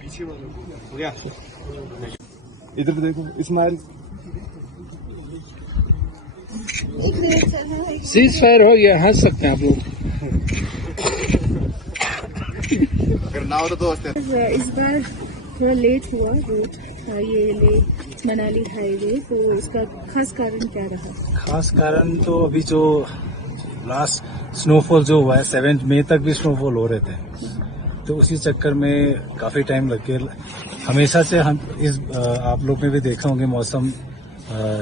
पीछे वाला हो गया। इधर पे देखो, इस्माइल। सीज फायर हो गया, हंस सकते हैं आप लोग। अगर ना हो तो दोस्त है। इस बार थोड़ा लेट हुआ रूट, ये ले मनाली हाईवे, तो इसका खास कारण क्या रहा? खास कारण तो अभी जो लास्ट स्नोफॉल जो हुआ है 7 मई तक भी स्नोफॉल हो रहे थे, तो उसी चक्कर में काफी टाइम लग गया। हमेशा से हम आप लोग ने भी देखा होंगे मौसम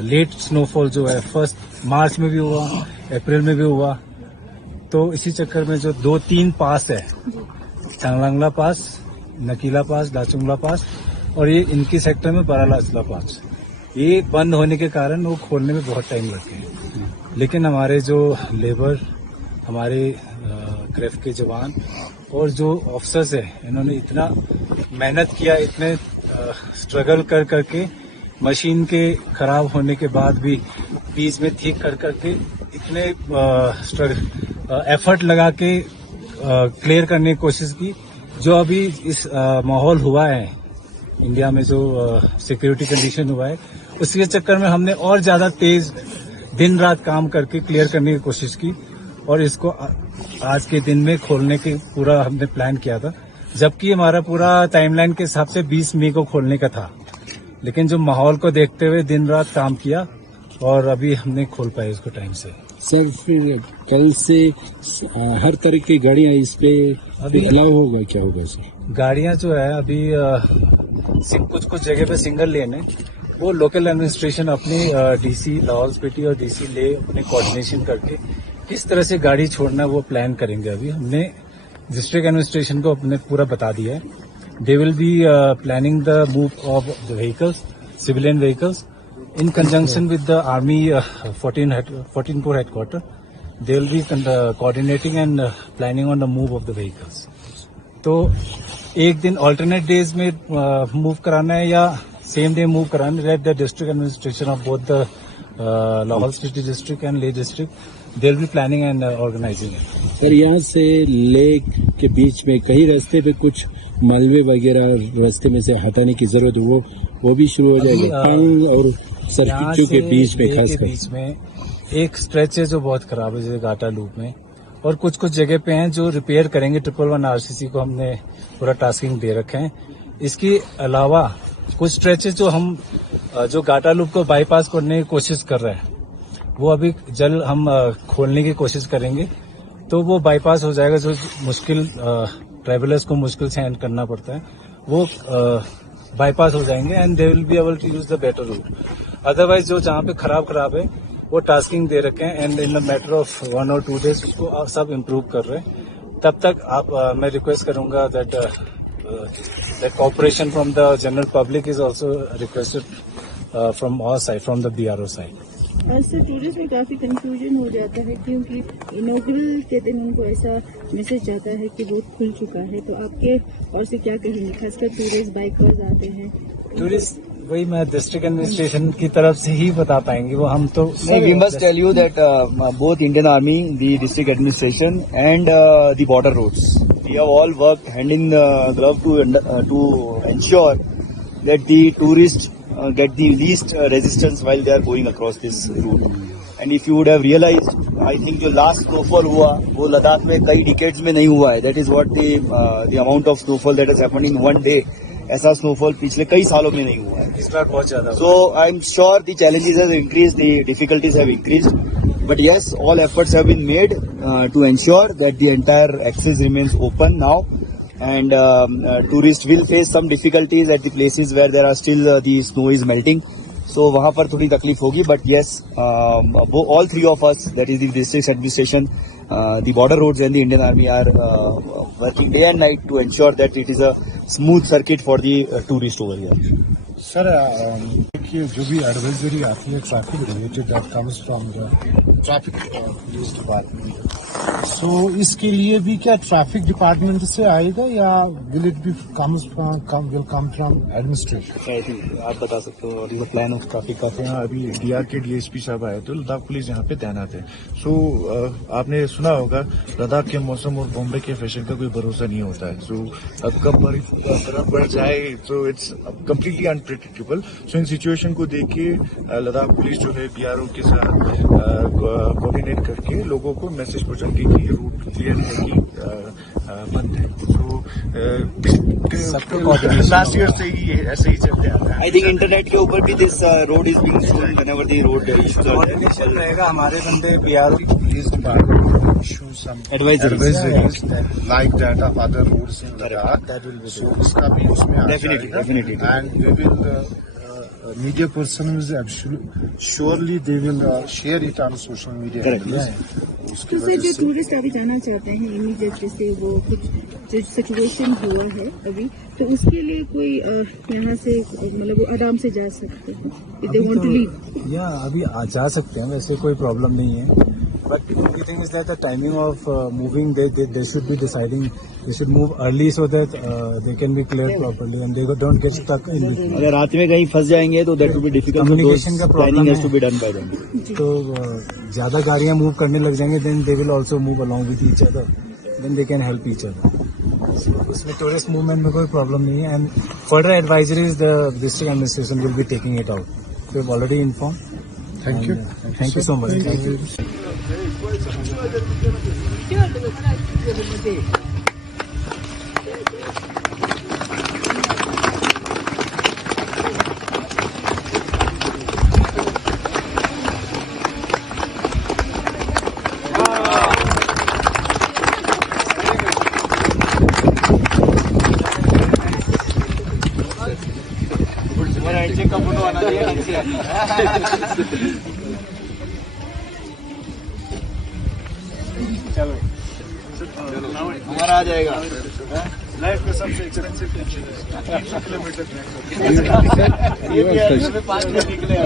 लेट स्नोफॉल जो है 1 मार्च में भी हुआ, अप्रैल में भी हुआ। तो इसी चक्कर में जो 2-3 पास है, चांगलांगला पास, नकीला पास, दाचुंगला पास और ये इनकी सेक्टर में बारालाचला पास, ये बंद होने के कारण वो खोलने में बहुत टाइम लग गया। लेकिन हमारे जो लेबर, हमारे क्रेफ्ट के जवान और जो ऑफिसर्स है, इन्होंने इतना मेहनत किया, इतने स्ट्रगल कर करके मशीन के खराब होने के बाद भी बीच में ठीक कर करके इतने एफर्ट लगा के क्लियर करने की कोशिश की। जो अभी इस माहौल हुआ है इंडिया में, जो सिक्योरिटी कंडीशन हुआ है, उसके चक्कर में हमने और ज्यादा तेज दिन रात काम करके क्लियर करने की कोशिश की और इसको आज के दिन में खोलने के पूरा हमने प्लान किया था। जबकि हमारा पूरा टाइमलाइन के हिसाब से 20 मई को खोलने का था, लेकिन जो माहौल को देखते हुए दिन रात काम किया और अभी हमने खोल पाए इसको टाइम से। सर फिर कल से हर तरह की गाड़ियां इस पे अलाउ होगा, क्या होगा सर? गाड़ियां जो है अभी कुछ जगह पे सिंगल लेन है, वो लोकल एडमिनिस्ट्रेशन अपनी डीसी लाहौल स्पीति और डीसी ले अपने कोऑर्डिनेशन करके किस तरह से गाड़ी छोड़ना है वो प्लान करेंगे। अभी हमने डिस्ट्रिक्ट एडमिनिस्ट्रेशन को अपने पूरा बता दिया है। दे will B planning the move of the vehicles, civilian vehicles, in conjunction with the Army 14 Corps headquarter. They will be coordinating and planning on the move of the vehicles. तो एक दिन alternate days में move कराना है या same day move कराना है, let the district administration of both the Lahaul Spiti district and Leh district, they will be planning and organizing it. Sir यहाँ से लेक के बीच में कई रास्ते पे कुछ मलबे वगैरह रास्ते में से हटाने की जरूरत, वो भी शुरू हो जाएगी। और सर्किटों के बीच में खास कर बीच में एक स्ट्रेच है जो बहुत खराब है, जैसे घाटा लूप में, और कुछ जगह पे हैं जो रिपेयर करेंगे। 111 आरसीसी को हमने पूरा टास्किंग दे रखे हैं। इसके अलावा कुछ स्ट्रेचेस जो हम जो घाटा लूप को बाईपास करने की कोशिश कर रहे हैं, वो अभी जल्द हम खोलने की कोशिश करेंगे, तो वो बाईपास हो जाएगा। जो मुश्किल ट्रैवलर्स को मुश्किल से हैंड करना पड़ता है, वो बाईपास हो जाएंगे and they will be able to use the better route. Otherwise जो जहाँ पे खराब है वो टास्किंग दे रखे हैं and in the matter of 1 or 2 days उसको सब इम्प्रूव कर रहे हैं। तब तक मैं रिक्वेस्ट करूंगा that cooperation from the general public is also requested from our side, from the BRO side. Sir tourist में काफी कंफ्यूजन हो जाता है, क्योंकि इनॉग्रल के दिन उनको ऐसा मैसेज जाता है कि वो खुल चुका है, तो आपके और से क्या कहेंगे? खासकर टूरिस्ट बाइकर्स आते हैं, टूरिस्ट वही मैं डिस्ट्रिक्ट एडमिनिस्ट्रेशन की तरफ से ही बता पाएंगे, वो हम तो we must tell you that both Indian Army, the district administration and the border roads, we have all worked hand in glove to ensure that the tourists get the least resistance while they are going across this route. And if you would have realized, I think जो last snowfall हुआ वो लद्दाख में कई decades में नहीं हुआ है. That is what the amount of snowfall that has happened in one day. ऐसा स्नोफॉल पिछले कई सालों में नहीं हुआ है, इस बार बहुत ज्यादा। So I'm sure the challenges have increased, the difficulties have increased, but yes, all efforts have been made to ensure that the entire access remains open now, and tourists will face some difficulties at the places where there are still the snow is melting. So वहाँ पर थोड़ी तकलीफ होगी, but yes, all three of us, that is the district administration, the border roads and the Indian Army are working day and night to ensure that it is a smooth circuit for the tourist over here. Sir देखिए जो भी advisory आती है traffic related that comes from the traffic police department, so इसके लिए भी क्या traffic department से आएगा या will it be come from administration? I think आप बता सकते हो और प्लान ऑफ ट्रैफिक का। यहाँ अभी डीआर के डीएसपी साहब आए तो लद्दाख पुलिस यहाँ पे तैनात है। सो आपने सुना होगा लद्दाख के मौसम और बॉम्बे के फैशन का कोई भरोसा नहीं होता है। सो अब कब बर्फ बढ़ जाए तो it's completely unpredictable. So in situation को देख के लद्दाख पुलिस जो है बीआरओ के साथ कोऑर्डिनेट करके लोगों को मैसेज पहुंचाएंगे कि रूट क्लियर है कि बंद है। सो लास्ट ईयर से ही ऐसे ही चलते आ रहा है। आई थिंक इंटरनेट के ऊपर भी this road is being sold whenever the road issues are coordination रहेगा हमारे बंदे BRO Police department issue some Advisories. like that of other roads in Ladakh. That will be So इसका भी उसमें आ Definitely, जाएगा. definitely. And we will media person is absolutely surely they will share it on social media. Correct. उसकी तो sir वजह जो से tourist अभी जाना चाहते हैं इमीडिएट जैसे वो कुछ जो सिचुएशन हुआ है अभी, तो उसके लिए कोई यहाँ से मतलब वो आराम से जा सकते हैं if they want to leave? या अभी जा सकते हैं, वैसे कोई प्रॉब्लम नहीं है। But the thing is that the timing of moving they should be deciding, they should move early so that they can be clear properly and they don't get stuck in between. अगर रात में कहीं फंस जाएंगे तो that will be difficult. Communication का problem planning has है। To be done by them. तो ज्यादा गाड़ियां मूव करने लग जाएंगे then they will also move along with each other, then they can help each other. उसमें टूरिस्ट मूवमेंट में कोई प्रॉब्लम नहीं है and further advisories the district administration will be taking it out. We have already inform. Thank you so much. हमारा आ जाएगा। Life में सबसे एक्सपेंसिव किलोमीटर ये भी है, 5 मिनट निकले।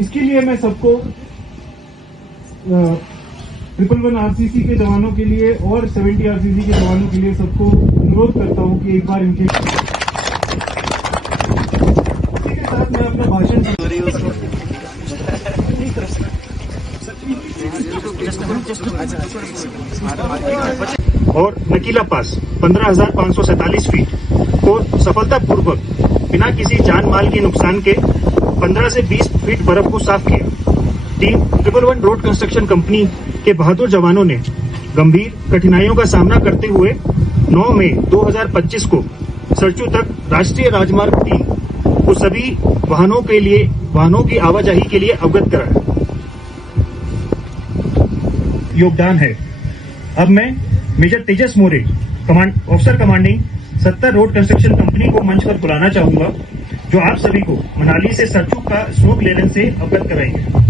इसके लिए मैं सबको 111 आरसीसी के जवानों के लिए और 70 आरसीसी के जवानों के लिए सबको अनुरोध करता हूं कि एक बार इनके साथ मैं अपना भाषण और नकीला पास 15,547 फीट को सफलतापूर्वक बिना किसी जान माल के नुकसान के 15 से 20 फीट बर्फ को साफ किया। टीम 111 रोड कंस्ट्रक्शन कंपनी के बहादुर जवानों ने गंभीर कठिनाइयों का सामना करते हुए 9 मई 2025 को सरचू तक राष्ट्रीय राजमार्ग 3 को सभी वाहनों की आवाजाही के लिए अवगत कराया। योगदान है। अब मैं major Tejas More officer commanding 70 road construction company को मंच पर बुलाना चाहूंगा, जो आप सभी को मनाली से सरचू का स्नो क्लियरेंस से अवगत कराएंगे।